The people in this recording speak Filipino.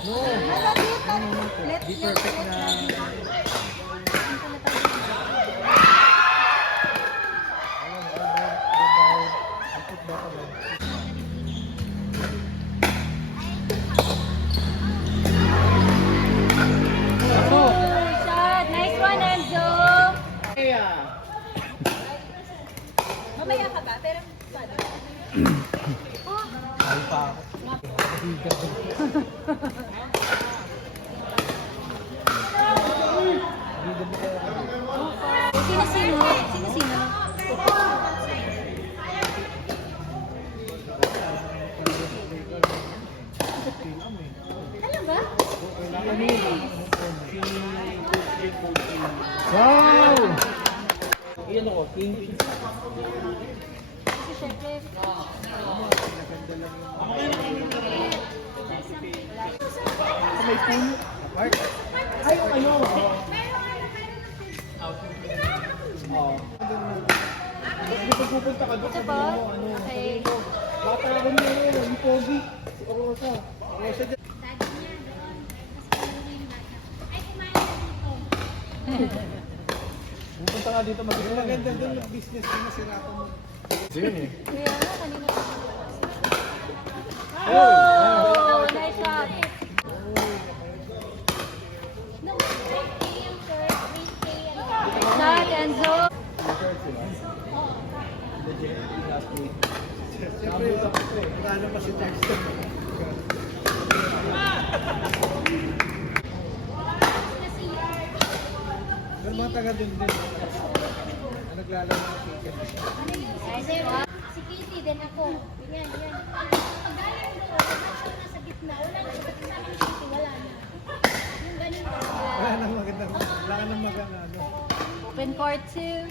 No. Di perfect na. Shot! Nice one, Enzo! Mamaya ka ba? Pero sana. Ay pa ako. Sino-sino? Sino-sino? Alam ba? Wow! Iyan ako, king. Kasi syempre, May pool. Mark? Ay, ano? Oo. Dito pupunta ka doon. ito po. Okay. Bata ako niya rin, yung pogi. Si Orosa. Orosa dyan. Pupunta ka dito mag-isa. Maganda doon, mag-business ka na sirata mo. Sige eh. Kaya nga, kanina. Oh! Oh! Nice shot! Shot, Enzo! Siyempre, wala pa si Jackson. Pero mga taga din. Naglalaro ng chicken. Si Kitty din ako. Yan, yan. Pag galing doon, nasa gitna. Wala na sa gitna ng Kitty, wala na. Yung ganun ka. Wala nang magandang, wala nang magandang ano. Open court 2.